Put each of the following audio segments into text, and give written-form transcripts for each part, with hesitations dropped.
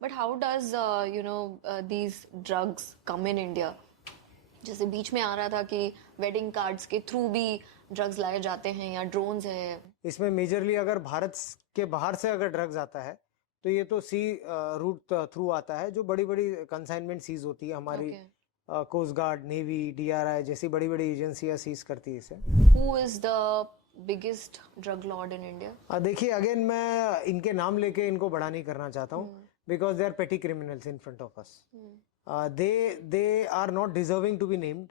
But how does these drugs come in India? जैसे बीच में आ रहा था कि वेडिंग कार्ड्स के थ्रू भी ड्रग्स लाए जाते हैं या ड्रोन्स है। इसमें मेजरली अगर भारत के बाहर से अगर ड्रग्स आता है तो ये तो सी रूट थ्रू आता है, जो बड़ी बड़ी कंसाइनमेंट सीज होती है हमारी कोस्ट गार्ड, नेवी, डीआरआई जैसी बड़ी बड़ी एजेंसियां सीज करती है इसे। Who is the biggest drug lord in India? देखिए, अगेन मैं इनके नाम लेके इनको बड़ा नहीं करना चाहता हूँ, because they are petty criminals in front of us. They are not deserving to be named.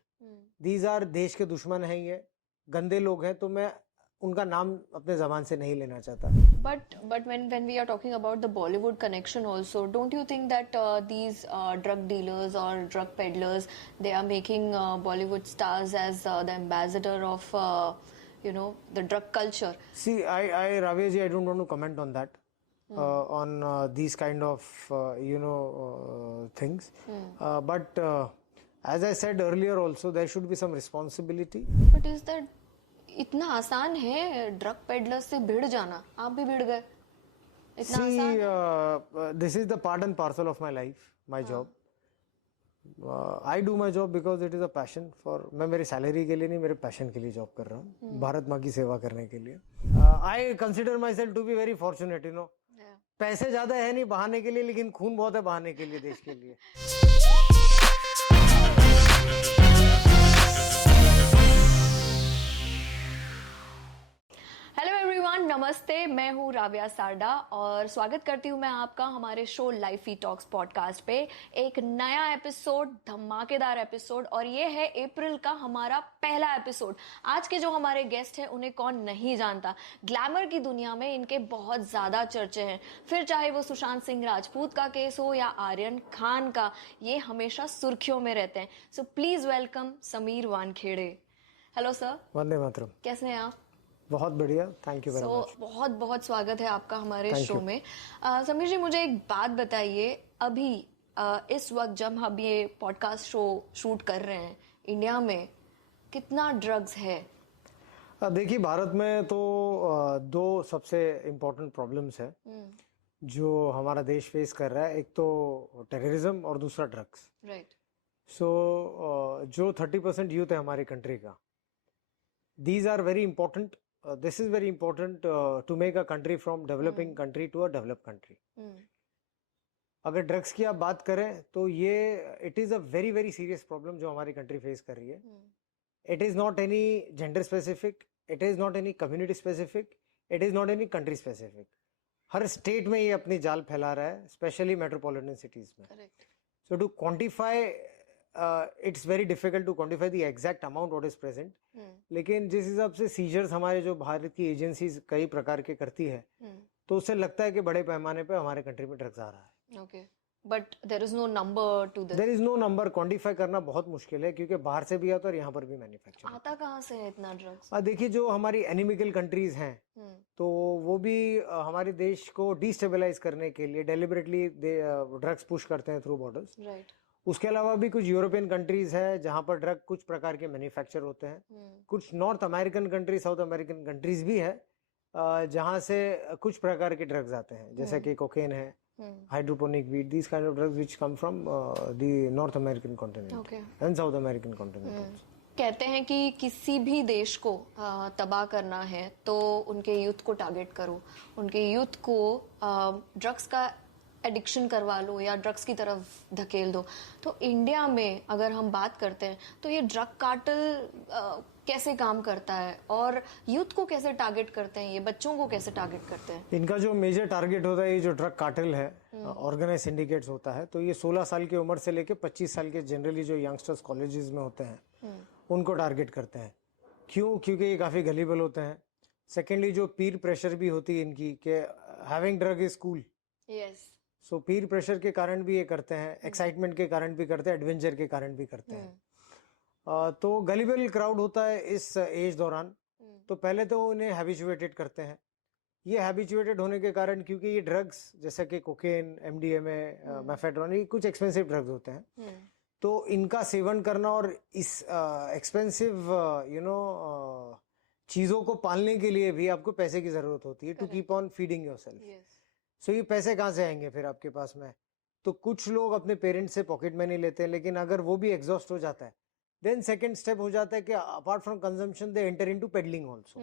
These are देश के दुश्मन हैं, ये गंदे लोग हैं, तो मैं उनका नाम अपने जबान से नहीं लेना चाहता। But when we are talking about the Bollywood connection also, don't you think that these drug dealers or drug peddlers, they are making Bollywood stars as the ambassador of the drug culture? See, Raveji, I don't want to comment on that, on these kind of things. But as I said earlier also, there should be some responsibility. But is that इतना आसान है drug peddler से भिड़ जाना? आप भी भिड़ गए, इतना आसान है? This is the part and parcel of my life, my job. I do my job because it is a passion for. मैं मेरी सैलरी के लिए नहीं, मेरे पैशन के लिए जॉब कर रहा हूँ, भारत माँ की सेवा करने के लिए। I consider myself to be very fortunate, you know. पैसे ज्यादा है नहीं बहाने के लिए, लेकिन खून बहुत है बहाने के लिए, देश के लिए। हेलो एवरीवन, नमस्ते। मैं हूँ राव्या सारडा और स्वागत करती हूँ मैं आपका हमारे शो लाइफी टॉक्स पॉडकास्ट पे। एक नया एपिसोड, धमाकेदार एपिसोड, और ये है अप्रैल का हमारा पहला एपिसोड। आज के जो हमारे गेस्ट हैं उन्हें कौन नहीं जानता। ग्लैमर की दुनिया में इनके बहुत ज्यादा चर्चे हैं, फिर चाहे वो सुशांत सिंह राजपूत का केस हो या आर्यन खान का, ये हमेशा सुर्खियों में रहते हैं। So please welcome Sameer Wankhede. Hello sir. Vande Mataram. कैसे हैं आप? बहुत बढ़िया, थैंक यू वेरी मच। बहुत बहुत स्वागत है आपका हमारे शो में। समीर जी, मुझे एक बात बताइए, अभी इस वक्त जब हम ये पॉडकास्ट शो शूट कर रहे हैं, इंडिया में कितना ड्रग्स है? देखिए, भारत में तो दो सबसे इम्पोर्टेंट प्रॉब्लम्स है जो हमारा देश फेस कर रहा है। एक तो टेररिज्म और दूसरा ड्रग्स। राइट। सो जो 30% यूथ है हमारी कंट्री का, these are very important. This is very important to make a country from developing country to a developed country. अगर ड्रग्स की आप बात करें तो ये it is a very very serious problem जो हमारी कंट्री फेस कर रही है। It is not any gender specific, it is not any community specific, it is not any country specific. Her state में ये अपनी जाल फैला रहा है, स्पेशली मेट्रोपॉलिटन सिटीज में। So to quantify, it's very difficult to quantify the exact amount what is present. लेकिन जिस हिसाब से सीजर्स हमारे जो भारत की एजेंसीज कई प्रकार के करती है, तो उससे लगता है कि बड़े पैमाने पे हमारे कंट्री में ड्रग्स आ रहा है। Okay, but there is no number to this. There is no number, quantify करना बहुत मुश्किल है, क्योंकि बाहर से भी आता है और यहाँ पर भी मैन्युफैक्चर आता कहाँ से है इतना ड्रग्स? देखिए, जो हमारी एनिमिकल कंट्रीज हैं, तो वो भी हमारे देश को डिस्टेबलाइज करने के लिए डेलिबरेटली ड्रग्स पुश करते हैं थ्रू बॉर्डर्स। राइट। उसके अलावा भी कुछ यूरोपियन कंट्रीज है जहां पर ड्रग कुछ प्रकार के मैन्युफैक्चर होते हैं। कुछ north American countries, south American countries भी है जहां से कुछ प्रकार के ड्रग्स आते हैं, जैसे कि कोकेन है, hydroponic weed, this kind of drugs which come from the north American continent and south American continent. कहते हैं कि किसी भी देश को तबाह करना है तो उनके यूथ को टारगेट करो, उनके यूथ को ड्रग्स का एडिक्शन करवा लो या ड्रग्स की तरफ धकेल दो। तो इंडिया में अगर हम बात करते हैं तो ये ड्रग कार्टेल कैसे काम करता है और यूथ को कैसे टारगेट करते हैं, ये बच्चों को कैसे टारगेट करते हैं? इनका जो मेजर टारगेट होता है, ये जो ड्रग कार्टेल है, ऑर्गेनाइज सिंडिकेट्स होता है, तो ये 16 साल की उम्र से लेके 25 साल के जनरली जो यंगस्टर्स कॉलेजेस में होते हैं उनको टारगेट करते हैं। क्यों? क्योंकि ये काफी गलीबल होते हैं। सेकेंडली, जो पीर प्रेशर भी होती है इनकी कि having drug is cool. Yes. So peer pressure के कारण भी ये करते हैं, एक्साइटमेंट के कारण भी करते हैं, एडवेंचर के कारण भी करते हैं। तो गलीबल क्राउड होता है इस एज दौरान, तो पहले तो उन्हें हैबिचुएटेड करते हैं। ये हैबिचुएटेड होने के कारण, क्योंकि ये ड्रग्स जैसे कि कोकेन, एमडीएमए, मेफेड्रोन, ये कुछ एक्सपेंसिव ड्रग्स होते हैं, तो इनका सेवन करना और इस एक्सपेंसिव चीजों को पालने के लिए भी आपको पैसे की जरूरत होती है to keep on feeding yourself. So ये पैसे कहाँ से आएंगे फिर आपके पास में? तो कुछ लोग अपने पेरेंट्स से पॉकेट मनी लेते हैं, लेकिन अगर वो भी एग्जॉस्ट हो जाता है, देन सेकंड स्टेप हो जाता है कि apart from consumption they enter into pedalling also,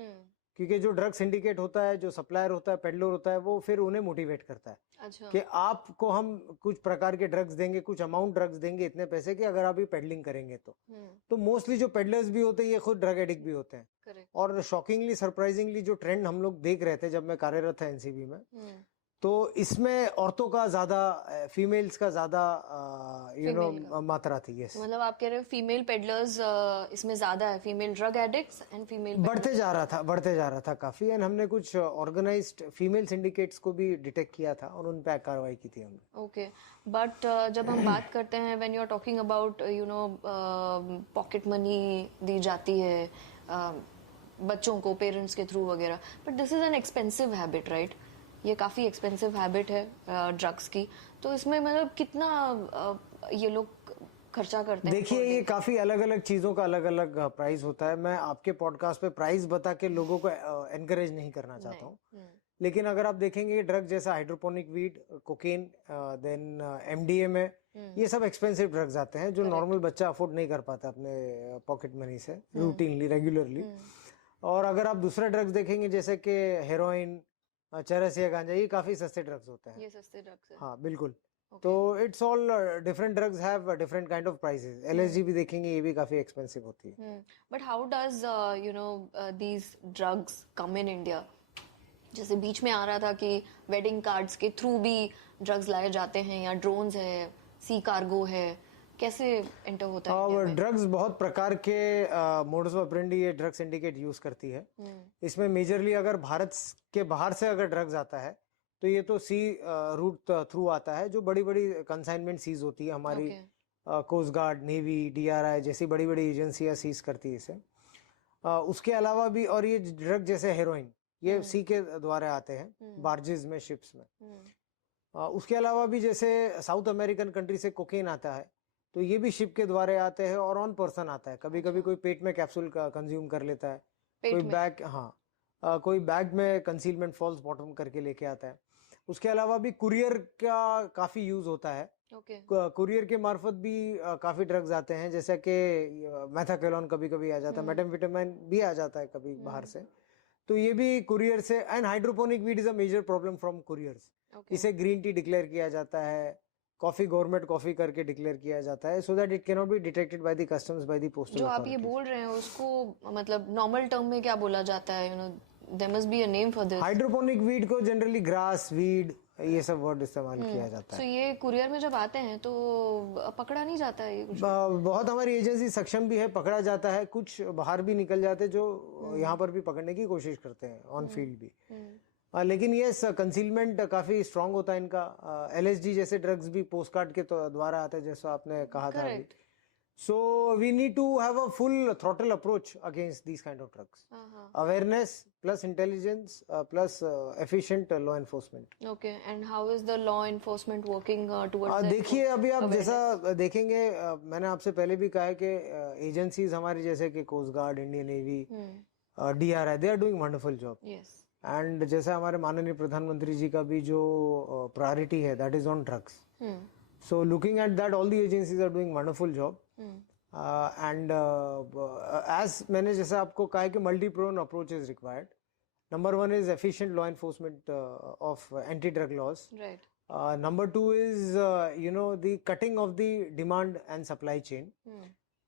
क्योंकि जो ड्रग सिंडिकेट होता है, जो सप्लायर होता है, पेडलर होता है, वो फिर उन्हें मोटिवेट करता है अच्छा कि आपको हम कुछ प्रकार के ड्रग्स देंगे, कुछ अमाउंट ड्रग्स देंगे, इतने पैसे कि अगर आप ये पेडलिंग करेंगे तो मोस्टली जो पेडलर्स भी होते हैं ये खुद ड्रग एडिक्ट भी होते हैं। करेक्ट और शॉकिंगली सरप्राइजिंगली जो ट्रेंड हम लोग देख रहे थे जब मैं कार्यरत था एनसीबी में, तो इसमें औरतों का ज्यादा, फीमेल्स का ज्यादा मात्रा थी। यस, मतलब आप कह रहे हो फीमेल पेडलर्स इसमें ज्यादा है, female drug addicts and female बढ़ते जा रहा था काफी। एंड हमने कुछ ऑर्गेनाइज्ड फीमेल सिंडिकेट्स को भी डिटेक्ट किया था और उन पे कार्रवाई की थी हमने। ओके, बट जब हम बात करते हैं when you are talking about pocket money दी जाती है बच्चों को पेरेंट्स के थ्रू वगैरह, but this is an expensive habit right? ये काफ़ी एक्सपेंसिव हैबिट है ड्रग्स की, तो इसमें मतलब कितना ये लोग खर्चा करते हैं? देखिए, ये काफी अलग अलग चीजों का अलग अलग प्राइस होता है। मैं आपके पॉडकास्ट पे प्राइस बता के लोगों को एनकरेज नहीं करना चाहता हूँ, लेकिन अगर आप देखेंगे ड्रग जैसा hydroponic weed, cocaine, then MDMA, ये सब एक्सपेंसिव ड्रग्स आते हैं जो नॉर्मल बच्चा अफोर्ड नहीं कर पाता अपने पॉकेट मनी से रूटीनली, रेगुलरली। और अगर आप दूसरे ड्रग्स देखेंगे जैसे कि हेरोइन, चरस या गांजा, ये काफी सस्ते ड्रग्स होते हैं। ये सस्ते ड्रग्स है? हाँ बिल्कुल। तो it's all different drugs have different kind of prices. LSD भी देखेंगे, ये भी काफी एक्सपेंसिव होती है। But how does these drugs come in India? जैसे बीच में आ रहा था कि वेडिंग कार्ड्स के थ्रू भी ड्रग्स लाए जाते हैं, या ड्रोन्स है, सी कार्गो है, कैसे एंटर होता है? ड्रग्स बहुत प्रकार के मोड्स ऑपरेंडी ये ड्रग सिंडिकेट यूज करती है। इसमें मेजरली अगर भारत के बाहर से अगर ड्रग्स आता है तो ये तो सी रूट थ्रू आता है, जो बड़ी बड़ी कंसाइनमेंट सीज होती है हमारी कोस्ट गार्ड, नेवी, डीआरआई जैसी बड़ी बड़ी एजेंसियां सीज करती है इसे। उसके अलावा भी, और ये ड्रग जैसे हेरोइन, ये सी के द्वारा आते हैं बार्जेस में, शिप्स में। उसके अलावा भी जैसे साउथ अमेरिकन कंट्री से कोकेन आता है, तो ये भी शिप के द्वारा आते हैं और ऑन पर्सन आता है। कभी कभी कोई पेट में कैप्सूल का कंज्यूम कर लेता है, कोई बैग, कोई बैग में कंसीलमेंट फॉल्स बॉटम करके लेके आता है। उसके अलावा भी कुरियर का काफी यूज होता है। कुरियर के मार्फत भी काफी ड्रग्स आते हैं, जैसे कि मैथाकेलोन कभी कभी आ जाता है, मेटाम्फेटामाइन भी आ जाता है कभी बाहर से, तो ये भी कुरियर से। And hydroponic weed is a major problem from couriers. इसे ग्रीन टी डिक्लेयर किया जाता है, कॉफी गवर्नमेंट कॉफी करके डिक्लेयर किया जाता है, so that it can not be detected by the customs, by the postal. जो आप ये बोल रहे हैं उसको मतलब नॉर्मल टर्म में क्या बोला जाता है? There must be a name for this. Hydroponic weed को जनरली ग्रास वीड, ये सब वर्ड इस्तेमाल किया जाता है। तो ये कुरियर में जब आते हैं तो पकड़ा नहीं जाता है? बहुत हमारी एजेंसी सक्षम भी है, पकड़ा जाता है। कुछ बाहर भी निकल जाते हैं जो यहाँ पर भी पकड़ने की कोशिश करते हैं, ऑन फील्ड भी। लेकिन ये कंसीलमेंट काफी स्ट्रांग होता है इनका। एलएसडी जैसे ड्रग्स भी पोस्ट कार्ड के द्वारा आते हैं, जैसा आपने कहा था अभी। So we need to have a full throttle approach against these kind of drugs. Awareness plus intelligence plus efficient law enforcement. Okay, and how is the law enforcement working towards that? देखिए, अभी आप जैसा देखेंगे, मैंने आपसे पहले भी कहा है कि एजेंसीज हमारी जैसे कि coast guard, Indian navy, DRI, they are doing wonderful job. Yes. And जैसे हमारे माननीय प्रधानमंत्री जी का भी जो प्रायोरिटी है, that is on drugs. So looking at that, all the agencies are doing wonderful job. And as मैंने जैसे आपको कहा है कि multi-pronged approach is required. Number one is efficient law enforcement of anti-drug laws. Right. Number two is the cutting of the demand and supply chain.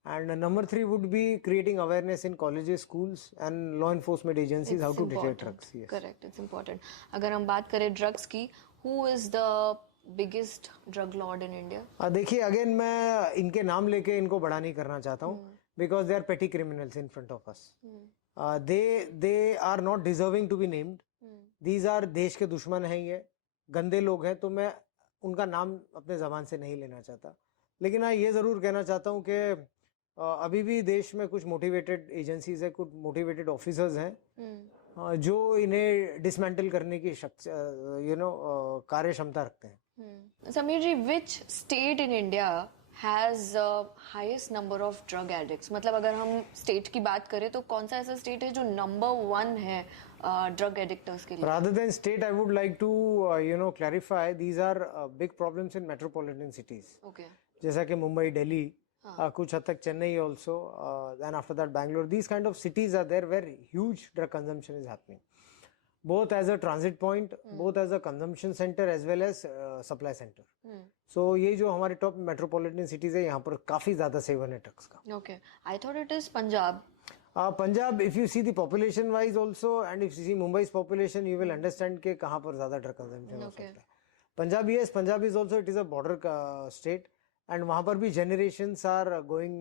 And number three would be creating awareness in colleges, schools, and law enforcement agencies how to detect drugs. Yes. Correct. It's important. अगर हम बात करें drugs की, who is the biggest drug lord in India? देखिए, again मैं इनके नाम लेके इनको बड़ा नहीं करना चाहता हूँ, because they are petty criminals in front of us. They are not deserving to be named. These are देश के दुश्मन हैं, ये गंदे लोग हैं, तो मैं उनका नाम अपने जबान से नहीं लेना चाहता। लेकिन हाँ, ये जरूर कहना चाहता हूँ कि अभी भी देश में कुछ मोटिवेटेड एजेंसीज है, कुछ मोटिवेटेड ऑफिसर्स हैं जो इन्हें डिसमेंटल करने की कार्य क्षमता रखते हैं। Sameer ji, which state in India has highest number of drug addicts? मतलब अगर हम स्टेट की बात करें तो कौन सा ऐसा स्टेट है जो नंबर 1 है ड्रग एडिक्टर्स के लिए? Rather than state, I would like to clarify these are big problems in metropolitan cities. Okay. जैसा कि मुंबई, दिल्ली, कुछ हद तक Chennai also, then after that Bangalore. These kind of cities are there where huge drug consumption is happening, both as a transit point, both as a consumption center as well as supply center. So ये जो हमारे top metropolitan cities है, यहाँ पर काफी ज्यादा seven है drugs का. Okay, I thought it is Punjab. Punjab, if you see the population wise also, and if you see Mumbai's population, you will understand कि कहाँ पर ज्यादा ड्रग कंजम्पशन हो सकता है. Punjab, yes, Punjab is also, it is a border state, and वहाँ पर भी generations are going,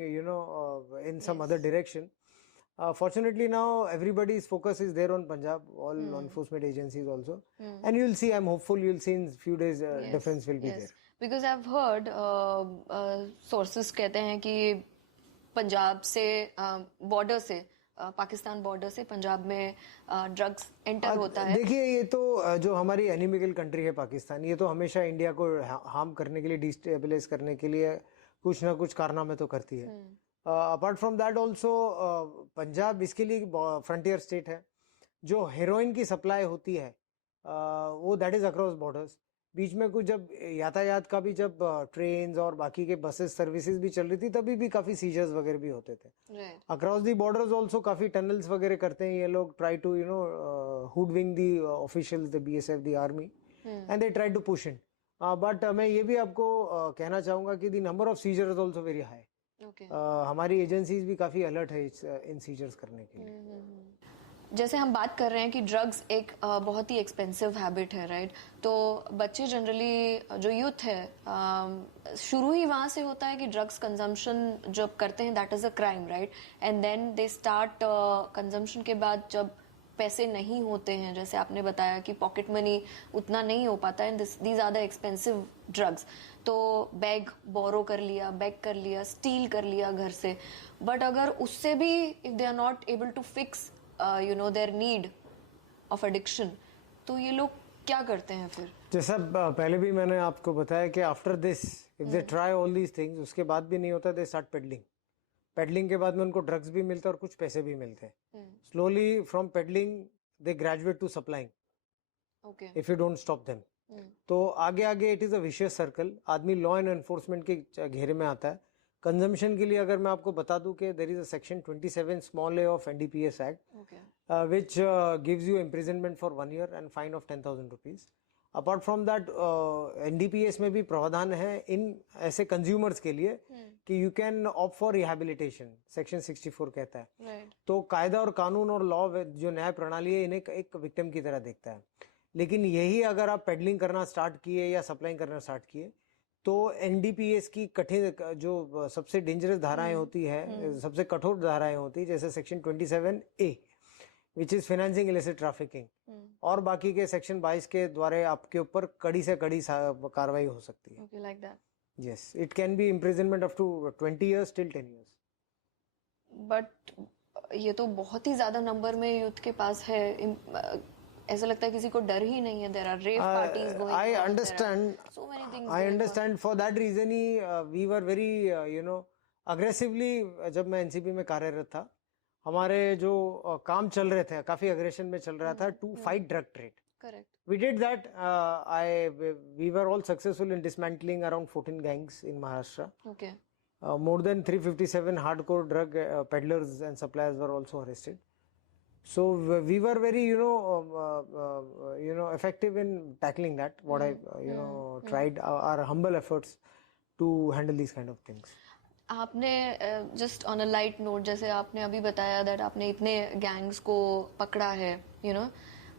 in some other direction. Fortunately now everybody's focus is there on Punjab, all law enforcement agencies also, and you'll see, I'm hopeful you'll see in few days difference will be there. Because I've heard sources कहते हैं कि पंजाब से border से Pakistan border से पंजाब में drugs enter होता है. देखिए, ये तो जो हमारी एनिमिकल कंट्री है पाकिस्तान, ये तो हमेशा इंडिया को हार्म करने के लिए, डिस्टेबलाइज करने के लिए कुछ ना कुछ कारनामे तो करती है. Apart from that also Punjab इसके लिए फ्रंटियर स्टेट है. जो हेरोइन की सप्लाई होती है वो दैट इज अक्रॉस बॉर्डर्स. बीच में कुछ जब यातायात का भी, जब ट्रेन्स और बाकी के बसेस सर्विसेज भी चल रही थी, तभी भी काफी सीजर्स वगैरह भी होते थे. अक्रॉस दी बॉर्डर्स ऑल्सो काफी टनल्स वगैरह करते हैं ये लोग, try to hoodwink the officials, the BSF, the army, and they try to push in. But मैं ये भी आपको कहना चाहूंगा कि the number of seizures also very high. हमारी एजेंसीज भी काफी अलर्ट है इन सीजर्स करने के लिए. जैसे हम बात कर रहे हैं कि ड्रग्स एक बहुत ही एक्सपेंसिव हैबिट है, राइट? तो बच्चे जनरली, जो यूथ है, शुरू ही वहाँ से होता है कि ड्रग्स कंजम्पशन जब करते हैं that is a crime, right? And then they start consumption के बाद जब पैसे नहीं होते हैं, जैसे आपने बताया कि पॉकेट मनी उतना नहीं हो पाता है, these are the expensive drugs. तो बैग बोरो कर लिया, बैग कर लिया, स्टील कर लिया घर से. बट अगर उससे भी if they are not able to fix their need of addiction, तो ये लोग क्या करते हैं फिर? जैसा पहले भी मैंने आपको बताया कि after this if they try all these things, उसके बाद भी नहीं होता, दे स्टार्ट पेडलिंग. पेडलिंग के बाद में उनको ड्रग्स भी मिलते हैं और कुछ पैसे भी मिलते हैं. Slowly from peddling they graduate to supplying if you don't stop them. तो आगे आगे it is a vicious circle. आदमी लॉ एंड एनफोर्समेंट के घेरे में आता है. कंजम्पशन के लिए अगर मैं आपको बता दूं कि there is a section 27 small a of NDPS act which gives you imprisonment for 1 year and fine of 10,000 rupees. Apart from that, NDPS में भी प्रावधान है इन ऐसे कंज्यूमर्स के लिए कि you can opt for rehabilitation. Section 64 कहता है. तो कायदा और कानून और लॉ, जो न्याय प्रणाली है, इन्हें एक विक्टिम की तरह देखता है. लेकिन यही अगर आप पेडलिंग करना स्टार्ट किए या सप्लाइंग करना स्टार्ट किए, तो NDPS की कठिन, जो सबसे डेंजरस धाराएं होती है, सबसे कठोर धाराएं होती है, जैसे section 27A which is financing illicit trafficking, और बाकी के सेक्शन 22 के द्वारा आपके ऊपर कड़ी से कड़ी कार्रवाई हो सकती है. Okay, like that. Yes, it can be imprisonment up to 20 years till 10 years. But ये तो बहुत ही ज्यादा नंबर में यूथ के पास है. ऐसा लगता है किसी को डर ही नहीं है. There are rave parties going on. I understand. So many things. I understand. For that reason he we were very aggressively, जब मैं NCP में कार्यरत था, हमारे जो काम चल रहे थे, काफी अग्रेशन में चल रहा था, to fight drug trade. Correct. We did that. We were all successful in dismantling around 14 gangs in Maharashtra. Okay. More than 357 hardcore drug peddlers and suppliers were also arrested. So we were very, effective in tackling that. What I, tried our humble efforts to handle these kind of things. आपने just on a light note, जैसे आपने अभी बताया that आपने इतने gangs को पकड़ा है,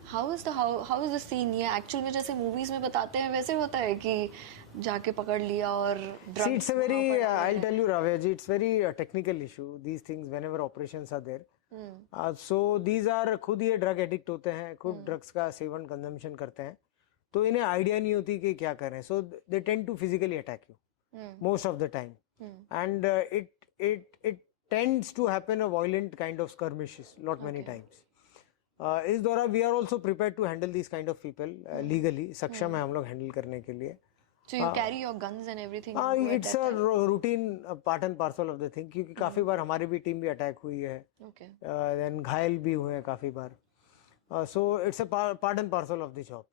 हाउ इज द सीन? ये एक्चुअल में जैसे मूवीज में बताते हैं वैसे होता है कि जाके पकड़ लिया और See, it's a very I'll tell you, Ravya ji, it's very technical issue, these things whenever operations are there. So these are, खुद ये ड्रग एडिक्ट होते हैं, खुद ड्रग्स का सेवन कंजम्पशन करते हैं, तो इन्हें आइडिया नहीं होती कि क्या करें. So they tend to physically attack you most of the time, and it tends to happen a violent kind of skirmishes lot many times. इस दौरान we are also prepared to handle these kind of people legally. सक्षम है हम लोग handle करने के लिए. So you carry your guns and everything? It's a routine part and parcel of the thing, क्योंकि काफी बार हमारी भी टीम भी अटैक हुई है, then घायल भी हुए हैं काफी बार, so it's a part and parcel of the job.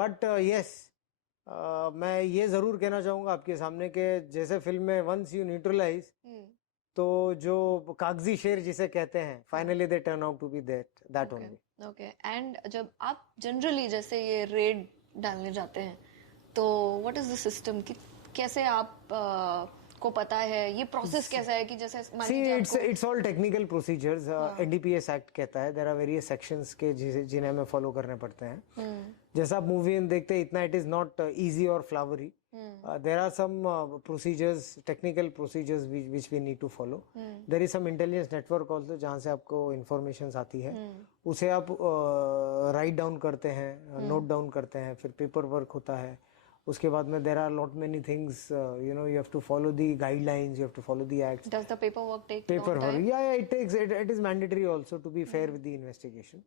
But yes, मैं ये जरूर कहना चाहूंगा आपके सामने कि जैसे फिल्म में once you neutralize, तो जो कागजी शेर जिसे कहते हैं, finally they turn out to be that only. Okay. And जब आप जनरली जैसे ये रेड डालने जाते हैं, तो व्हाट इज द सिस्टम कि कैसे आप को पता है ये प्रोसेस कैसा है कि जैसे it's all technical procedures, NDPS act कहता है, देयर आर वेरियस सेक्शंस के जिन्हें हमें फॉलो करने पड़ते हैं. जैसा आप मूवी में देखते हैं, इतना इट इज नॉट इजी और flowery. There are some procedures, technical procedures which we need to follow. There is some intelligence network also जहां से आपको इंफॉर्मेशंस आती है, उसे आप राइट डाउन करते हैं, नोट डाउन करते हैं, फिर पेपर वर्क होता है. उसके बाद में there are lot many things, you have to follow the guidelines, you have to follow the acts. Does the paperwork take long time? Yeah, it is mandatory also to be fair with the investigation.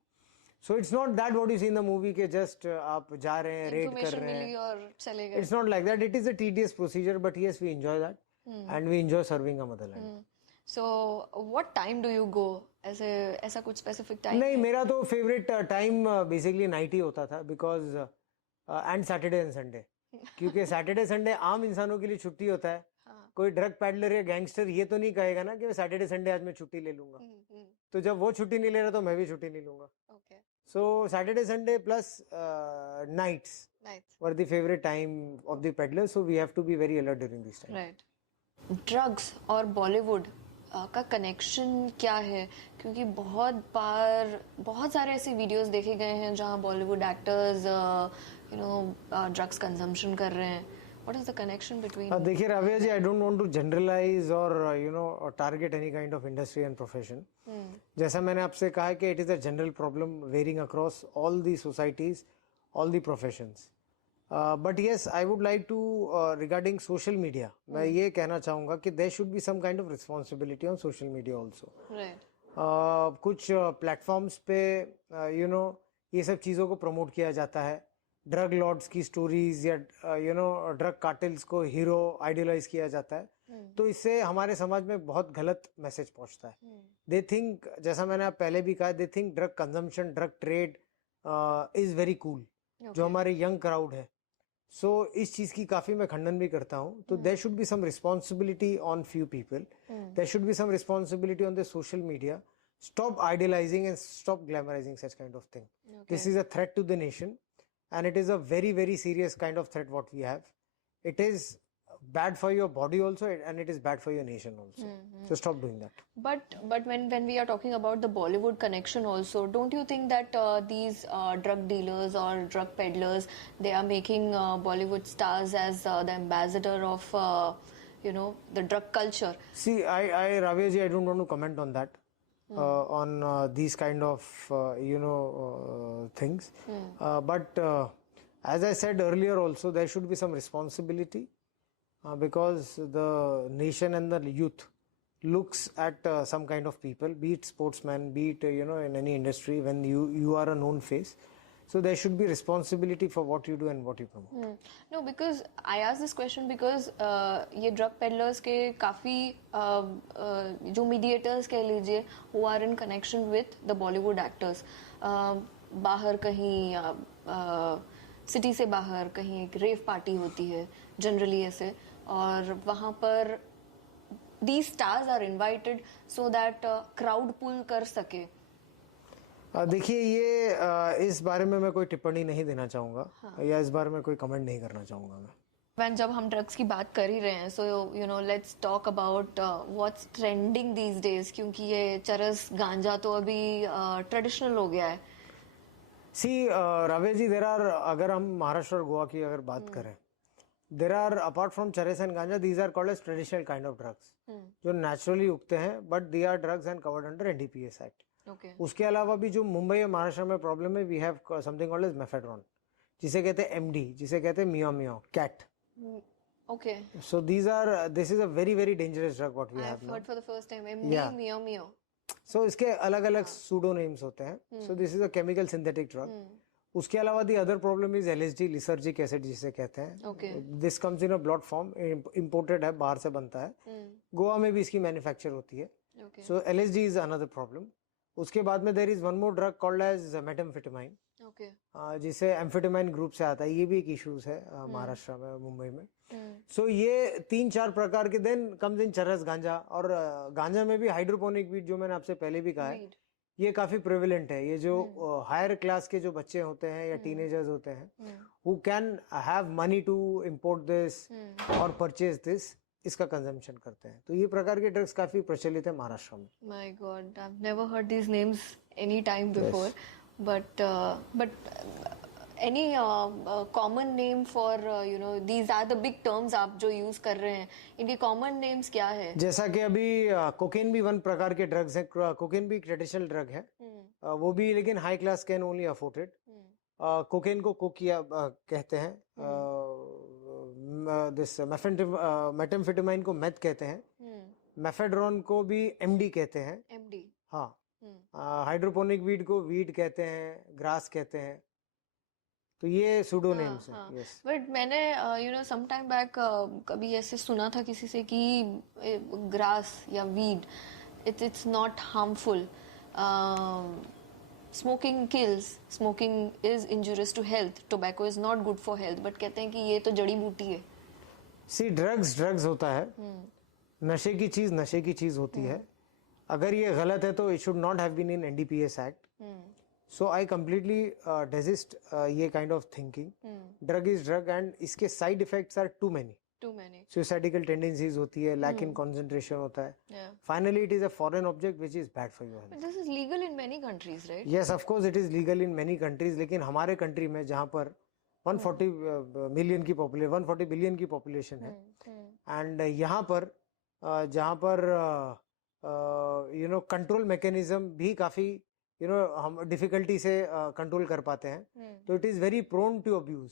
So it's not that what you see in the movie के just आप जा रहे हैं, red कर रहे हैं और चले गए. It's not like that. It is a tedious procedure, but yes, we enjoy that, and we enjoy serving our motherland. So what time do you go? ऐसा कुछ specific time? नहीं, मेरा तो favorite time basically night ही होता था, because and Saturday and Sunday. क्योंकि Saturday Sunday आम इंसानों के लिए छुट्टी होता है. कोई ड्रग पैडलर या गैंगस्टर ये तो नहीं कहेगा ना कि मैं सैटरडे संडे आज मैं छुट्टी ले लूंगा. तो जब वो छुट्टी नहीं ले रहा तो मैं भी छुट्टी नहीं लूंगा. So Saturday Sunday plus nights were the favourite time of the peddler, so we have to be very alert during this time. Right. Drugs और बॉलीवुड का कनेक्शन क्या है? क्योंकि बहुत सारे ऐसे वीडियोस देखे गए हैं जहां बॉलीवुड एक्टर्स ड्रग्स कंजम्पशन कर रहे हैं. What is the connection between? देखिए राविया जी, I don't want to generalize or target any kind of industry and profession. जैसा मैंने आपसे कहा है कि it is a general problem varying across all the societies, all the professions. But yes, I would like to regarding social media, मैं ये कहना चाहूँगा कि there should be some kind of responsibility on social media also. Right. कुछ platforms पे ये सब चीज़ों को प्रमोट किया जाता है. ड्रग लॉर्ड्स की स्टोरीज या ड्रग कार्टेल्स को हीरो आइडियलाइज किया जाता है. तो इससे हमारे समाज में बहुत गलत मैसेज पहुंचता है. दे थिंक, जैसा मैंने आप पहले भी कहा, they think drug consumption, drug trade is very cool, जो हमारे यंग क्राउड है. सो इस चीज की काफी मैं खंडन भी करता हूँ. तो there should be some responsibility on few people, there should be some responsibility on the social media. Stop idealizing and stop glamorizing such kind of thing. This is a threat to the nation, and it is a very, very serious kind of threat what we have. It is bad for your body also, and it is bad for your nation also. So stop doing that. But when we are talking about the Bollywood connection also, don't you think that these drug dealers or drug peddlers, they are making Bollywood stars as the ambassador of the drug culture? See, I Ravi ji, I don't want to comment on that. On these kind of things, but as I said earlier also, there should be some responsibility, because the nation and the youth looks at some kind of people, be it sportsmen, be it in any industry, when you are a known face. So there should be responsibility for what you do and what you promote. No, because I asked this question because ये drug peddlers के काफी जो mediators कह लीजिए, who are in connection with the Bollywood actors, बाहर कहीं city से बाहर कहीं एक rave party होती है generally ऐसे, और वहाँ पर these stars are invited so that crowd pull कर सके. देखिए, ये इस बारे में मैं कोई टिप्पणी नहीं देना चाहूँगा. या इस बारे में कोई कमेंट नहीं करना चाहूँगा मैं. When जब हम ड्रग्स की बात कर ही रहे हैं, so let's talk about what's trending these days, क्योंकि ये चरस गांजा तो अभी ट्रेडिशनल हो गया है. See, Rawe ji, there are, अगर हम महाराष्ट्र और गोवा की अगर बात करें, there are, apart from चरस and गांजा, these are called as traditional kind of drugs, जो नेचुरली उगते हैं, but they are drugs and covered under NDPS Act. उसके अलावा भी जो मुंबई और महाराष्ट्र में प्रॉब्लम है, we have something called as mephedrone, जिसे कहते हैं एमडी, जिसे कहते हैं meow meow cat. Okay. So this is a very very dangerous drug what we have now. For the first time MD meow meow. So इसके अलग अलग pseudo names होते हैं. So this is a chemical synthetic drug. उसके अलावा the other problem is LSD, lysergic acid जिसे कहते हैं. This comes in a blot form, imported है, बाहर से बनता है. गोवा में भी इसकी मैन्युफैक्चर होती है. So LSD is another problem. उसके बाद में there is one more drug called as methamphetamine, जिसे एम्फेटामाइन ग्रुप से आता है. ये भी एक इश्यूज है महाराष्ट्र में, मुंबई में. सो ये 3-4 प्रकार के. देन कम्स इन चरस, गांजा. और गांजा में भी हाइड्रोपोनिक वीड, जो मैंने आपसे पहले भी कहा है, ये काफी प्रेवलेंट है. ये जो हायर क्लास के जो बच्चे होते हैं या टीनेजर्स होते हैं, who can have money to import this और परचेज दिस, इसका कंजम्पशन करते हैं. तो ये प्रकार के ड्रग्स काफी प्रचलित है महाराष्ट्र में. My god, I have never heard these names any time before, but any common name for these are the big terms आप जो यूज कर रहे हैं, इनके common names क्या है? जैसा कि अभी कोकेन भी वन प्रकार के ड्रग्स है. कोकेन भी ट्रेडिशनल ड्रग है. वो भी लेकिन high class can only afford it. Cocaine को कोकिया कहते हैं. दिस मेटाम्फेटामाइन को मेथ कहते हैं. मेफेड्रोन को भी MD कहते हैं. MD, हाँ. हाइड्रोपोनिक वीड को वीड कहते हैं, ग्रास कहते हैं. तो ये सूडो नेम्स हैं. यस, बट मैंने सम टाइम बैक कभी ऐसे सुना था किसी से कि ग्रास या weed it's not harmful. Smoking kills, smoking is injurious to health, tobacco is not good for health, but कहते हैं कि ये तो जड़ी बूटी है. सी, ड्रग्स होता है. नशे की चीज होती है. अगर ये गलत है तो it should not have been in NDPS act. So I completely desist ये kind of thinking. Drug is drug and इसके side effects are too many. Suicidal tendencies होती है, lack in concentration होता है. Finally, it is a foreign object which is bad for your health. But this is legal in many countries, right? Yes, of course it is legal in many countries. लेकिन हमारे country में जहाँ पर 140 million की population, 140 billion की population है, and यहाँ पर जहाँ पर control mechanism भी काफी हम डिफिकल्टी से कंट्रोल कर पाते हैं. तो it is very prone to abuse.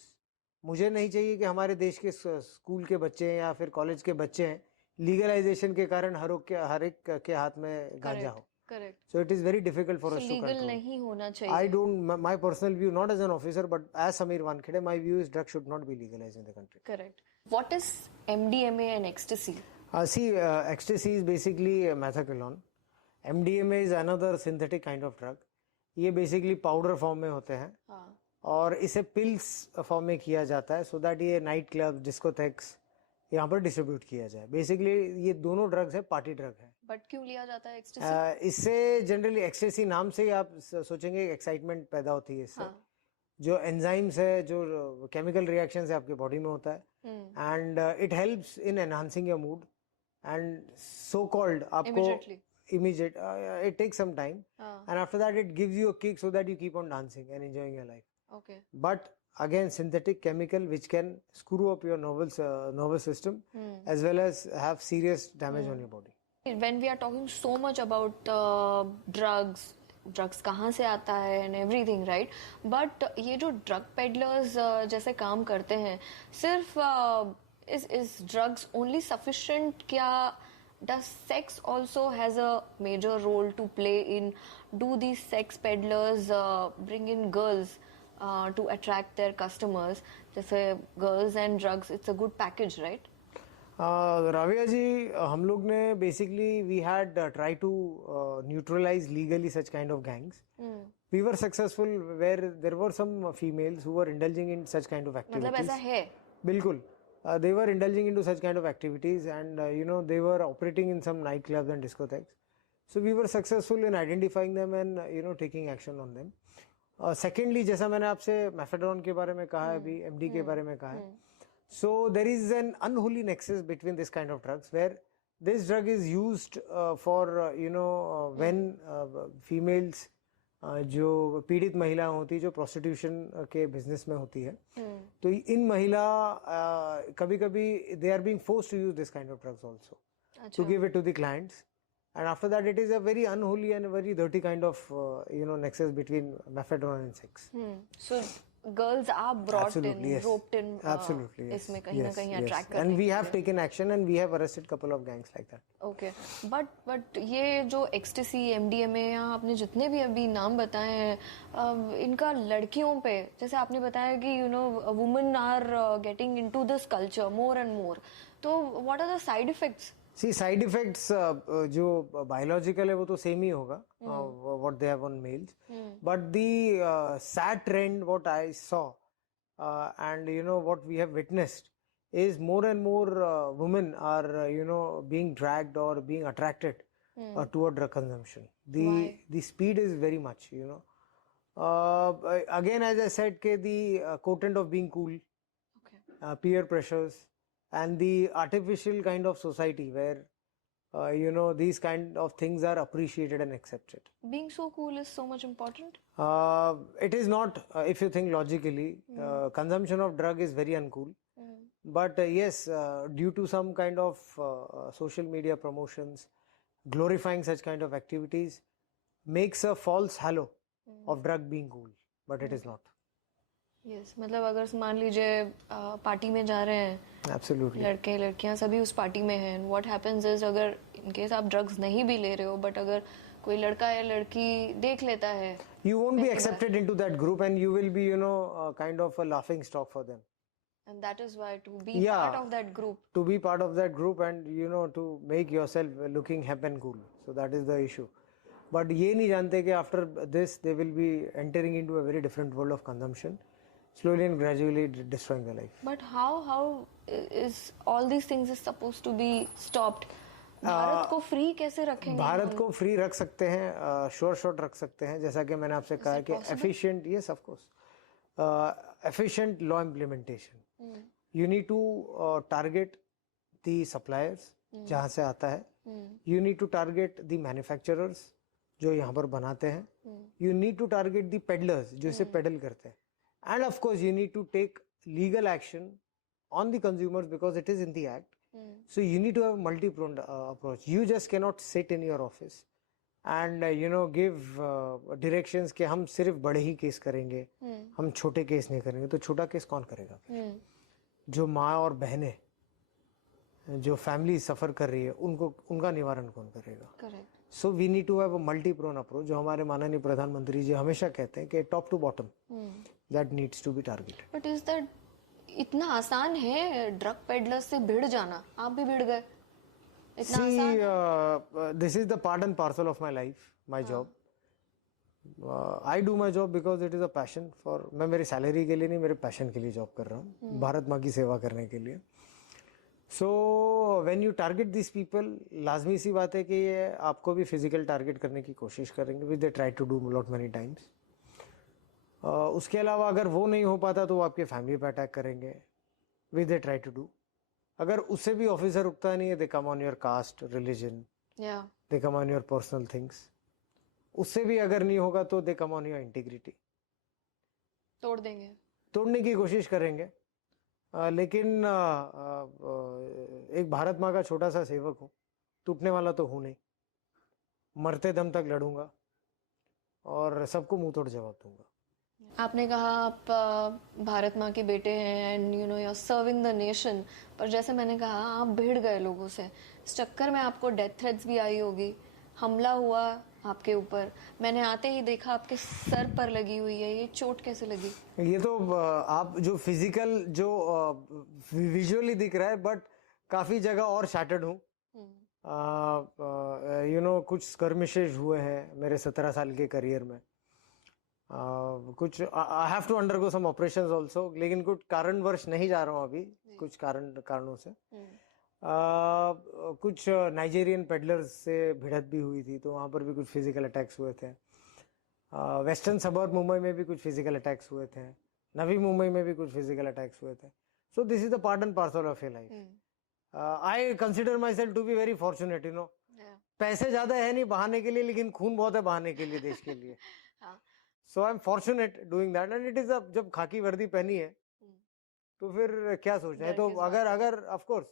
मुझे नहीं चाहिए कि हमारे देश के स्कूल के बच्चे या फिर कॉलेज के बच्चे हैं, लीगलाइजेशन के कारण हर एक के हाथ में गांजा हो. Correct. So it is very difficult for us to control. Legal नहीं होना चाहिए. I don't, my personal view, not as an officer but as Sameer Wankhede, my view is drug should not be legalised in the country. Correct. What is MDMA and ecstasy? See, ecstasy is basically methaqualone. MDMA is another synthetic kind of drug. ये basically powder form में होते हैं. और इसे pills form में किया जाता है, सो दैट ये नाइट क्लब, डिस्कोथेक्स यहाँ पर डिस्ट्रीब्यूट किया जाए. बेसिकली ये दोनों ड्रग्स है, पार्टी ड्रग है. बट क्यों लिया जाता है एक्सटेसी? इससे जनरली एक्सटेसी नाम से ही आप सोचेंगे एक्साइटमेंट पैदा होती है इससे. जो एंजाइम्स है, जो केमिकल रिएक्शन है आपके बॉडी में होता है, and it helps in enhancing your mood and so called आपको immediate it takes some time and after that it gives you a kick so that you keep on dancing and enjoying your life. Okay. But again, synthetic chemical which can screw up your nervous system as well as have serious damage on your body. When we are talking so much about drugs कहाँ से आता है and everything, right? But ये जो drug peddlers जैसे काम करते हैं, सिर्फ is drugs only sufficient? क्या does sex also has a major role to play in? Do these sex peddlers bring in girls to attract their customers? जैसे girls and drugs, it's a good package, right? Rabia जी, हम लोग ने basically we had tried to neutralize legally such kind of gangs. We were successful where there were some females who were indulging in such kind of activities. मतलब ऐसा है? बिल्कुल. They were indulging into such kind of activities and they were operating in some nightclubs and discotheques. So we were successful in identifying them and taking action on them. Secondly, जैसा मैंने आपसे mephedrone के बारे में कहा है, अभी MD के बारे में कहा है. So there is an unholy nexus between this kind of drugs where this drug is used for when females जो पीड़ित महिला होती है, जो प्रोस्टिट्यूशन के बिजनेस में होती है, तो इन महिला कभी कभी they are being forced to use this kind of drugs also to give it to the clients, and after that it is a very unholy and very dirty kind of nexus between mephedrone and sex. So girls are brought Absolutely, in, yes. roped in, Absolutely, yes. इसमें कहीं ना Yes, कहीं yes. attract And करने we के have लिए. taken action and we have arrested couple of gangs like that. Okay but ये जो ecstasy MDMA या आपने जितने भी अभी नाम बताए हैं, इनका लड़कियों पे, जैसे आपने बताया कि you know women are getting into this culture more and more, तो what are the side effects? See, side effects जो biological है वो तो same ही होगा what they have on males. But the sad trend what I saw and you know what we have witnessed is more and more women are you know being dragged or being attracted toward drug consumption. Why? The speed is very much, you know. Again, as I said, के the content of being cool, Okay. peer pressures, and the artificial kind of society where you know these kind of things are appreciated and accepted. Being so cool is so much important. It is not if you think logically. Consumption of drug is very uncool. But yes, due to some kind of social media promotions, glorifying such kind of activities makes a false halo of drug being cool, but it is not. Yes मतलब अगर मान लीजिए party में जा रहे हैं, Absolutely. लड़के लड़कियां सभी उस पार्टी में हैं, व्हाट हैपेंस इज अगर इन केस आप ड्रग्स नहीं भी ले रहे हो बट अगर कोई लड़का या लड़की देख लेता है, You won't be accepted into that group and you will be, you know, kind of a laughing stock for them. and that is why to be Yeah. part of that group. To be part of that group and, you know, to make yourself looking hip and cool. So that is the issue. But ये नहीं जानते कि after this they will be entering into a very different world of consumption, slowly and gradually destroying their life. But how is all these things is supposed to be stopped? Bharat को free कैसे रखेंगे? भारत को free रख सकते हैं, sure shot रख सकते हैं, जैसा कि मैंने आपसे कहा कि efficient, yes of course, efficient law implementation. You need to target the suppliers जहाँ से आता है. You need to target the manufacturers जो यहाँ पर बनाते हैं. You need to target the peddlers जो इसे peddle करते हैं. And of course you need to take legal action on the consumers because it is in the act. So you need to have a multi-pronged approach. You just cannot sit in your office and you know give directions कि हम सिर्फ बड़े ही case करेंगे, हम छोटे case नहीं करेंगे. तो छोटा केस कौन करेगा? जो माँ और बहनें, जो फैमिली सफर कर रही है, उनको उनका निवारण कौन करेगा? Correct. So we need to have a multi prong approach, जो हमारे माननीय प्रधानमंत्री जी हमेशा कहते हैं कि top to bottom that needs to be targeted. But is that इतना आसान है ड्रग पेडलर्स से भिड़ जाना? आप भी भिड़ गए? इतना आसान है? This is the part and parcel of my life, my job. I do my job because it is a passion for. मैं मेरी सैलरी के लिए नहीं, मेरे पैशन के लिए जॉब कर रहा हूँ, भारत माँ की सेवा करने के लिए. So when you target this people, लाजमी सी बात है कि ये आपको भी फिजिकल टारगेट करने की कोशिश करेंगे, which they try to do lot many times. उसके अलावा अगर वो नहीं हो पाता तो वो आपके फैमिली पे अटैक करेंगे, which they try to do. अगर उससे भी ऑफिसर रुकता नहीं है, they come on your caste, religion, they come on your personal things. उससे भी अगर नहीं होगा तो they come on your integrity. तोड़ देंगे, तोड़ने की कोशिश करेंगे. लेकिन एक भारत माँ का छोटा सा सेवक हूँ, टूटने वाला तो हूँ नहीं. मरते दम तक लड़ूंगा और सबको मुंह तोड़ जवाब दूंगा. आपने कहा आप भारत माँ के बेटे हैं and you know you are serving the nation, पर जैसे मैंने कहा आप भिड़ गए लोगों से. इस चक्कर में आपको डेथ थ्रेट्स भी आई होगी, हमला हुआ आपके ऊपर, मैंने आते ही देखा आपके सर पर लगी हुई है, ये चोट कैसे लगी? ये तो आप जो फिजिकल जो विजुअली दिख रहा है, बट काफी जगह और शैटर्ड हूँ. यू नो कुछ स्कर्मिशेस हुए हैं मेरे 17 साल के करियर में. कुछ I have to undergo some operations also, लेकिन कुछ कारणवश नहीं जा रहा हूँ अभी, कुछ कारणों से. कुछ नाइजीरियन पेडलर्स से भिड़त भी हुई थी, तो वहाँ पर भी कुछ फिजिकल अटैक्स हुए थे. वेस्टर्न सबर्ब मुंबई में भी कुछ फिजिकल अटैक्स हुए थे, नवी मुंबई में भी कुछ फिजिकल अटैक्स हुए थे. So this is the part and parcel of your life. I consider myself to be very fortunate, you know. पैसे ज्यादा है नहीं बहाने के लिए, लेकिन खून बहुत है बहाने के लिए, देश के लिए. So I am fortunate doing that and it is जब खाकी वर्दी पहनी है तो फिर क्या सोचना है. तो अगर ऑफ कोर्स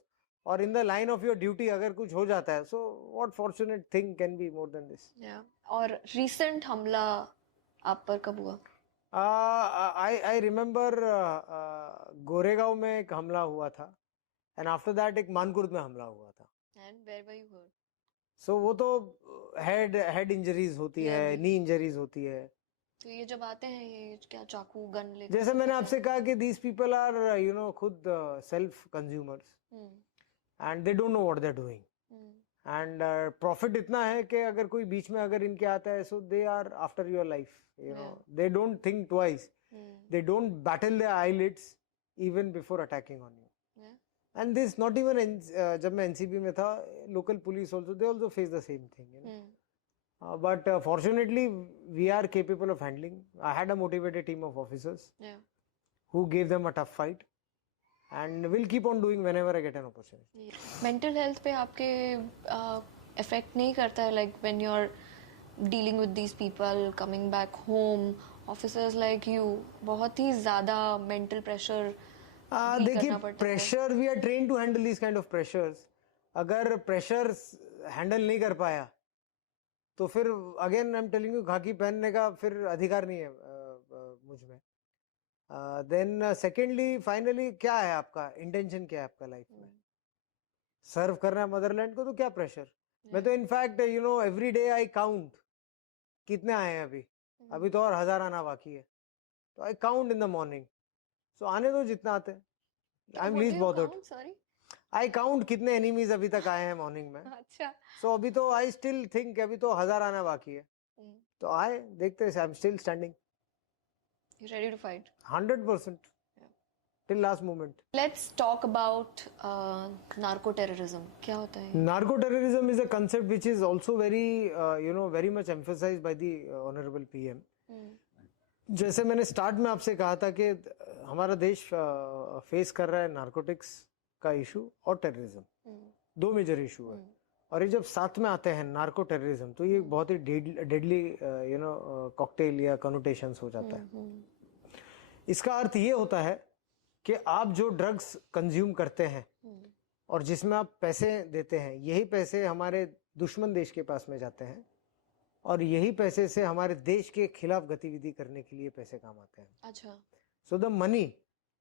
और in the line of your duty अगर कुछ हो जाता है, so what fortunate thing can be more than this. और रिसेंट हमला आप पर कब हुआ? आई रिमेम्बर गोरेगांव में एक हमला हुआ था, एंड आफ्टर दैट एक मानकुर्द में हमला हुआ था. And where were you hurt? सो वो तो हेड इंजरीज होती है, Yeah, नी इंजरीज होती है. तो ये जब आते हैं ये क्या चाकू गन लेकर जैसे मैंने आते आपसे कहा कि दीज पीपल आर खुद सेल्फ कंज्यूमर्स, हैं? And they don't know what they are doing. And profit इतना है कि अगर कोई बीच में अगर इनके आता है, so they are after your life. They don't think twice. They don't battle their eyelids even before attacking on you. Yeah. And this not even जब मैं NCB में था, local police also, they also face the same thing. But fortunately, we are capable of handling. I had a motivated team of officers who gave them a tough fight, and will keep on doing whenever I get an opportunity. Mental health पे आपके affect नहीं करता है, like when you're dealing with these people coming back home, officers like you, बहुत ही ज़्यादा mental pressure deal देखिए, करना पड़ता है. Pressure, we are train to handle this kind of pressures. अगर प्रेशर हैंडल नहीं कर पाया तो फिर again I am telling you, खाकी पहनने का फिर अधिकार नहीं है मुझ में. देन सेकेंडली, फाइनली, क्या है आपका इंटेंशन, क्या है आपका लाइफ में? सर्व करना है मदरलैंड को, तो क्या प्रेशर? मैं तो in fact every day I count कितने आए हैं अभी तो और 1000 आना बाकी है. तो I count in the morning. So आने दो जितना आते हैं. I am least bothered. Sorry. I count कितने एनिमीज अभी तक आए हैं मॉर्निंग में. अच्छा. सो अभी तो आई स्टिल थिंक अभी तो 1000 आना बाकी है. तो आए, देखते हैं. I am still standing. You're ready to fight. 100% till last moment. Let's talk about narco terrorism. क्या होता है? Narco terrorism is a concept which is also very very much emphasized by the honorable PM. जैसे मैंने start में आपसे कहा था कि हमारा देश फेस कर रहा है नार्कोटिक्स का इशू और टेररिज्म, दो मेजर इशू है. और ये जब साथ में आते हैं नार्को टेररिज्म, तो ये बहुत ही डेडली कॉकटेल या कनोटेशंस हो जाता है. इसका अर्थ ये होता है कि आप जो ड्रग्स कंज्यूम करते हैं और जिसमें आप पैसे देते हैं, यही पैसे हमारे दुश्मन देश के पास में जाते हैं, और यही पैसे से हमारे देश के खिलाफ गतिविधि करने के लिए पैसे काम आते हैं. अच्छा. So the money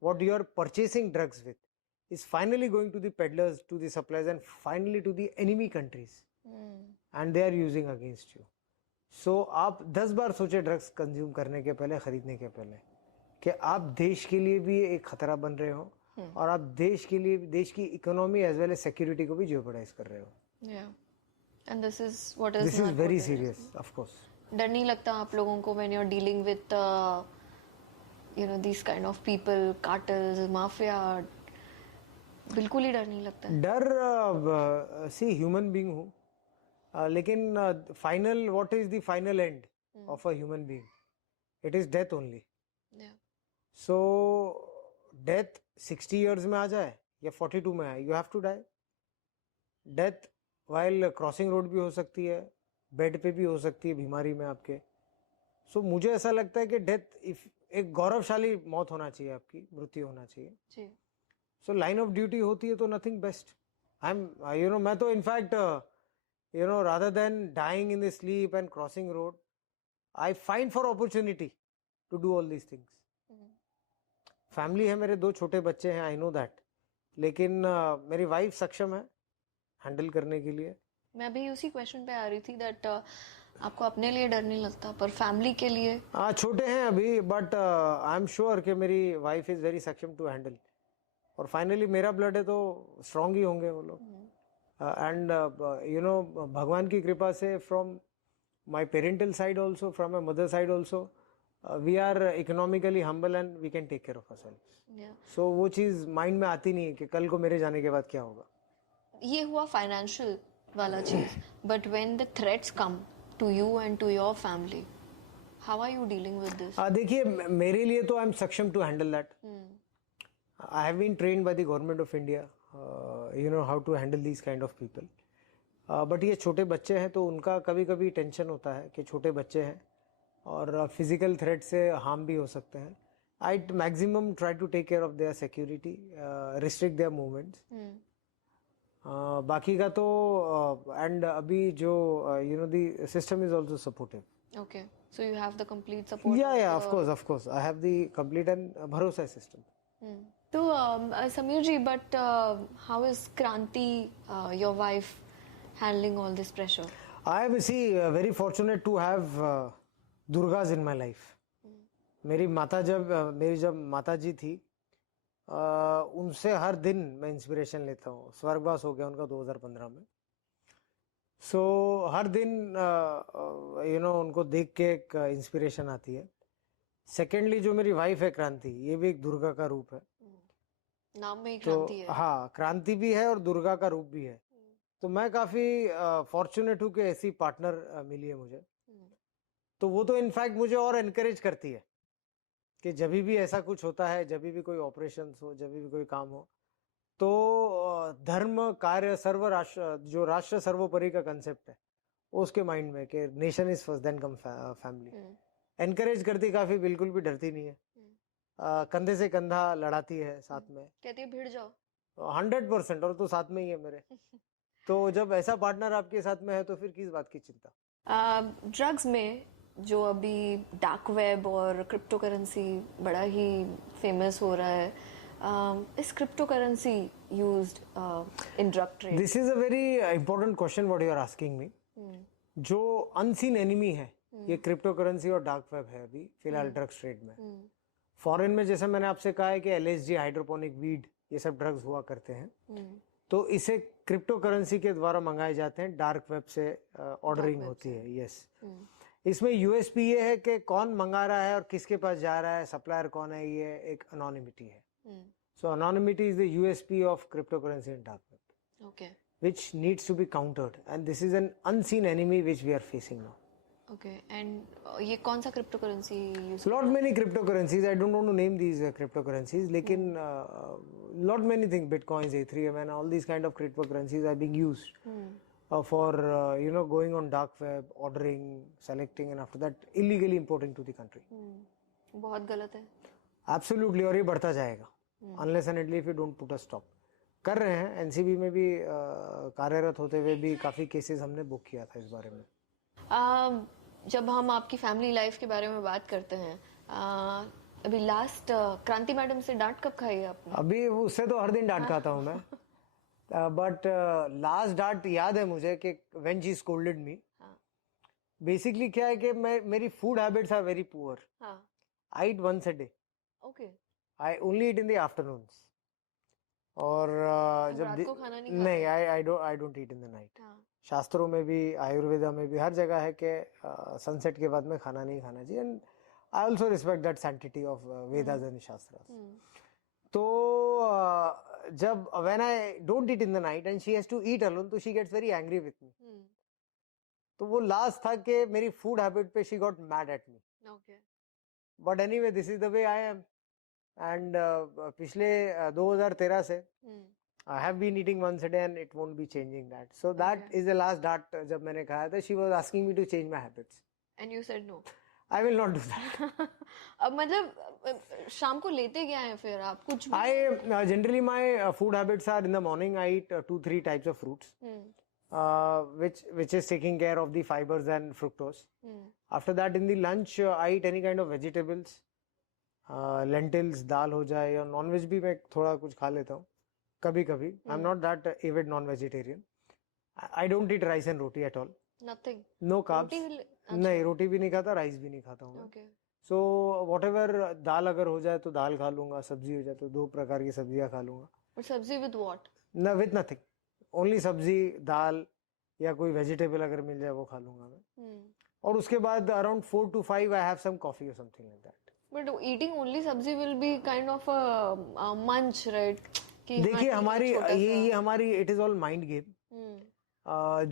what you are purchasing drugs with is finally going to the peddlers, to the suppliers, and finally to the enemy countries. And they are using against you. So आप 10 बार सोचे drugs consume करने के पहले, खरीदने के पहले, कि आप देश के लिए भी एक खतरा बन रहे हो, और आप देश के लिए, देश की economy as well as security को भी jeopardize कर रहे हो. And this is what is this is very serious, of course. डर नहीं लगता आप लोगों को when you're dealing with these kind of people, cartels, mafia? बिल्कुल ही डर नहीं लगता है. डर, सी ह्यूमन बीइंग हूँ, लेकिन final, what is the final end of a human being? It is death only. So death 60 years में आ जाए या 42 में आए, you have to die. Death while crossing road भी हो सकती है, बेड पे भी हो सकती है, बीमारी में आपके. सो मुझे ऐसा लगता है कि डेथ एक गौरवशाली मौत होना चाहिए, आपकी मृत्यु होना चाहिए. सो लाइन ऑफ ड्यूटी होती है तो नथिंग बेस्ट. आई एम मैं तो in fact rather than dying in the sleep and crossing road, I find for opportunity to do all these things. Family है, मेरे 2 छोटे बच्चे हैं, आई नो दैट, लेकिन मेरी वाइफ सक्षम है हैंडल करने के लिए. मैं भी उसी क्वेश्चन पे आ रही थी दैट आपको अपने लिए डर नहीं लगता, पर फैमिली के लिए? छोटे हैं अभी, बट आई एम श्योर कि मेरी वाइफ इज वेरी सक्षम टू हैंडल. और फाइनली मेरा ब्लड है तो स्ट्रांग ही होंगे वो लोग. एंड भगवान की कृपा से, from my parental side also, from my mother side also, we are economically humble and we can take care of ourselves. So वो चीज माइंड में आती नहीं है कि कल को मेरे जाने के बाद क्या होगा. ये हुआ फाइनेंशियल वाला चीज, but when the threats come to you and to your family, how are you dealing with this? देखिए, मेरे लिए तो आई एम सक्षम to handle that. I have been trained by the government of India, how to handle these kind of people. But ये छोटे बच्चे हैं तो उनका कभी कभी टेंशन होता है कि छोटे बच्चे हैं और फिजिकल थ्रेट से हार्म भी हो सकते हैं. I maximum try to take care of their security, restrict their movements. बाकी का तो एंड अभी जो the system is also supportive. Okay, so you have the complete support. Yeah, of course. I have the complete and bharosa system. So, Samir ji, but how is Kranti, your wife, handling all this pressure? I am very fortunate to have Durgas in my life. मेरी जब माता जी थी, उनसे हर दिन मैं inspiration लेता हूँ. स्वर्गवास हो गया उनका 2015 में. सो हर दिन उनको देख के एक इंस्पिरेशन आती है. सेकेंडली जो मेरी वाइफ है क्रांति, ये भी एक दुर्गा का रूप है. नाम में ही क्रांति है. हाँ, क्रांति भी है और दुर्गा का रूप भी है. तो मैं काफी फॉर्चुनेट हूँ कि ऐसी पार्टनर मिली है मुझे. तो वो तो इनफैक्ट मुझे और एनकरेज करती है कि जब भी ऐसा कुछ होता है, जब भी कोई ऑपरेशन हो, जब भी कोई काम हो, तो धर्म कार्य जो राष्ट्र सर्वोपरि का कंसेप्ट है उसके माइंड में कि nation is first then come family. Encourage करती काफी, बिल्कुल भी डरती नहीं है. कंधे से कंधा लड़ाती है साथ में. कहती है भिड़ जाओ. 100%. और तो साथ में ही है मेरे. तो जब ऐसा पार्टनर आपके साथ में है तो फिर किस बात की चिंता. ड्रग्स में जो अभी डार्क वेब और क्रिप्टो करेंसी बड़ा ही फेमस हो रहा है, is cryptocurrency used in drug trade? This is a very important question what you are asking me. जो अनसीन एनिमी है ये क्रिप्टो करेंसी और डार्क वेब है अभी फिलहाल ड्रग्स ट्रेड में. फॉरेन में जैसे मैंने आपसे कहा है कि LSD, हाइड्रोपोनिक वीड, ये सब ड्रग्स हुआ करते हैं. तो इसे क्रिप्टो करेंसी के द्वारा मंगाए जाते हैं. डार्क वेब से ऑर्डरिंग होती है. यस. इसमें यूएसपी ये है कि कौन मंगा रहा है और किसके पास जा रहा है, सप्लायर कौन है, ये एक अनोनिमिटी है. So anonymity is the USP of cryptocurrency and dark web. Okay. Which needs to be countered, and this is an unseen enemy which we are facing now. Okay. And ये कौन सा cryptocurrency use? Lot many cryptocurrencies. I don't want to name these cryptocurrencies. लेकिन lot many things, bitcoins, Ethereum, and all these kind of cryptocurrencies are being used for going on dark web, ordering, selecting, and after that illegally importing to the country. बहुत गलत है. Absolutely. और ये बढ़ता जाएगा. Unless and until if you don't put a stop. कर रहे हैं. एनसीबी में भी कार्यरत होते हुए भी काफी केसेस हमने बुक किया था इस बारे में. जब हम आपकी फैमिली लाइफ के बारे में बात करते हैं, अभी लास्ट क्रांति मैडम से डांट कब खाई आपने? अभी उससे तो हर दिन डांट खाता हूँ मैं. बट लास्ट डांट याद है मुझे कि when she scolded me. Basically क्या है कि मेरी food habits are very poor. I eat once a day. Okay. I only eat in the afternoons. और रात को खाना नहीं नहीं, I don't eat in the night. शास्त्रों में भी, आयुर्वेदा में भी हर जगह है कि सनसेट के बाद में खाना नहीं खाना चाहिए. And I also respect that sanctity of Vedas and Shastras. तो जब when I don't eat in the night and she has to eat alone, तो she gets very angry with me. तो वो लास्ट था कि मेरी फूड हैबिट पे she got mad at me. But anyway this is the way I am. And पिछले 2013 से I have been eating once a day and it won't be changing that. So that is the last dart जब मैंने खाया था. She was asking me to change my habits. And you said no. I will not do that. अब मतलब शाम को लेते क्या हैं फिर आप कुछ? I generally my food habits are in the morning I eat 2-3 types of fruits, which is taking care of the fibers and fructose. After that in the lunch I eat any kind of vegetables, lentils, दाल हो जाए, या nonveg भी मैं थोड़ा कुछ खा लेता हूँ कभी कभी. I am not that avid non vegetarian. I don't eat rice and roti at all. Nothing. No carbs. नहीं, रोटी भी नहीं खाता, राइस भी नहीं खाता हूँ. सो व्हाटएवर, दाल अगर हो जाए तो दाल खा लूंगा, सब्जी हो जाए तो 2 प्रकार की सब्जियां खा लूंगा. और सब्जी विद व्हाट? ना, विद नथिंग. ओनली सब्जी, दाल या कोई वेजिटेबल अगर मिल जाए वो खा लूंगा मैं. और उसके बाद around 4 to 5 I have some coffee और something like that. But eating only sabzi will be kind of a munch, right? देखिए हमारी ये हमारी it is all mind game.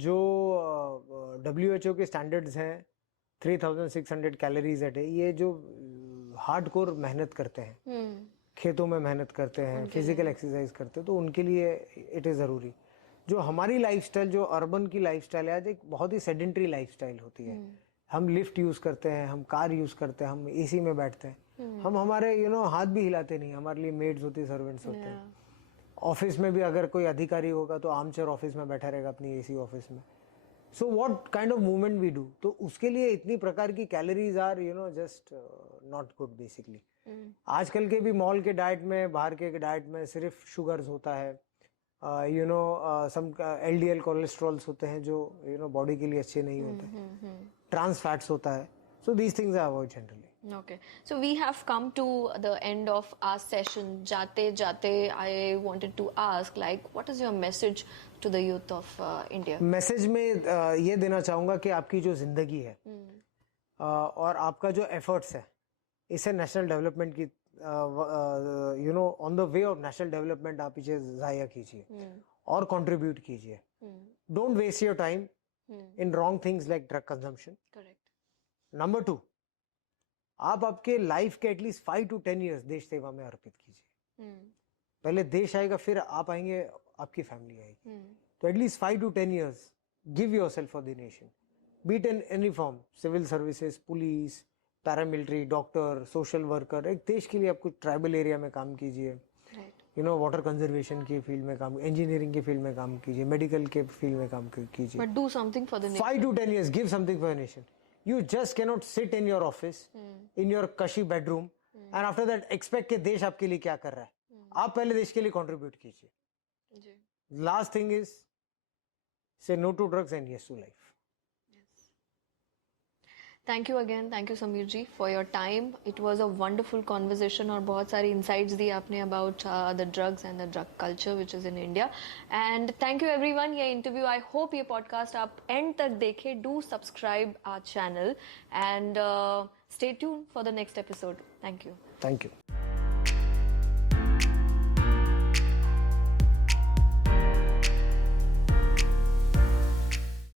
जो WHO के स्टैंडर्ड्स हैं 3600 कैलोरीज अ डे, ये जो हार्डकोर मेहनत करते हैं, खेतों में मेहनत करते हैं, फिजिकल एक्सरसाइज करते हैं, तो उनके लिए इट इज जरूरी. जो हमारी लाइफस्टाइल, जो अर्बन की लाइफस्टाइल है, आज एक बहुत ही सेडेंटरी लाइफस्टाइल होती है. हम लिफ्ट यूज करते हैं, हम कार यूज करते हैं, हम एसी में बैठते हैं, हम हमारे हाथ भी हिलाते नहीं. हमारे लिए मेड्स होती है, सर्वेंट्स होते हैं. ऑफिस में भी अगर कोई अधिकारी होगा तो आर्मचेयर ऑफिस में बैठा रहेगा अपनी एसी ऑफिस में. So what kind of movement we do, तो उसके लिए इतनी प्रकार की calories are just not good basically. आजकल के भी मॉल के डाइट में, बाहर के डाइट में सिर्फ शुगर्स होता है, सम LDL कोलेस्ट्रॉल्स होते हैं जो बॉडी के लिए अच्छे नहीं होते, ट्रांस फैट्स होता है, so these things I avoid generally. Okay, so we have come to the end of our session. Jate I wanted to ask, like, what is your message to the youth of India? Message में ये देना चाहूँगा कि आपकी जो जिंदगी है और आपका जो एफर्ट्स है, इसे नेशनल डेवलपमेंट की on the way of national development आप इसे जाया कीजिए और कंट्रीब्यूट कीजिए। Don't waste your time in wrong things like drug consumption. Correct. Number 2, आप आपके लाइफ के एटलीस्ट 5 to 10 years देश सेवा में अर्पित कीजिए। पहले देश आएगा, फिर आप आएंगे, आपकी फैमिली आएगी। तो at least 5 to 10 years give yourself for the nation, be it in any form, civil services, police, paramilitary, doctor, social worker. एक देश के लिए आप कुछ ट्राइबल एरिया में काम कीजिए, वाटर कंजर्वेशन की फील्ड में काम, इंजीनियरिंग की फील्ड में काम कीजिए, मेडिकल के फील्ड में काम कीजिए। But do something for the nation. 5 to 10 years, give something for the nation. You just cannot sit in your office, in your cushy bedroom, and after that expect कि देश आपके लिए क्या कर रहा है। आप पहले देश के लिए contribute कीजिए। Last thing is, say no to drugs and yes to life. Thank you again, thank you Sameer ji for your time. It was a wonderful conversation और बहुत सारी insights दी आपने about the drugs and the drug culture which is in India. And thank you everyone. ये interview, I hope ये podcast आप end तक देखें. Do subscribe our channel and stay tuned for the next episode. Thank you. Thank you.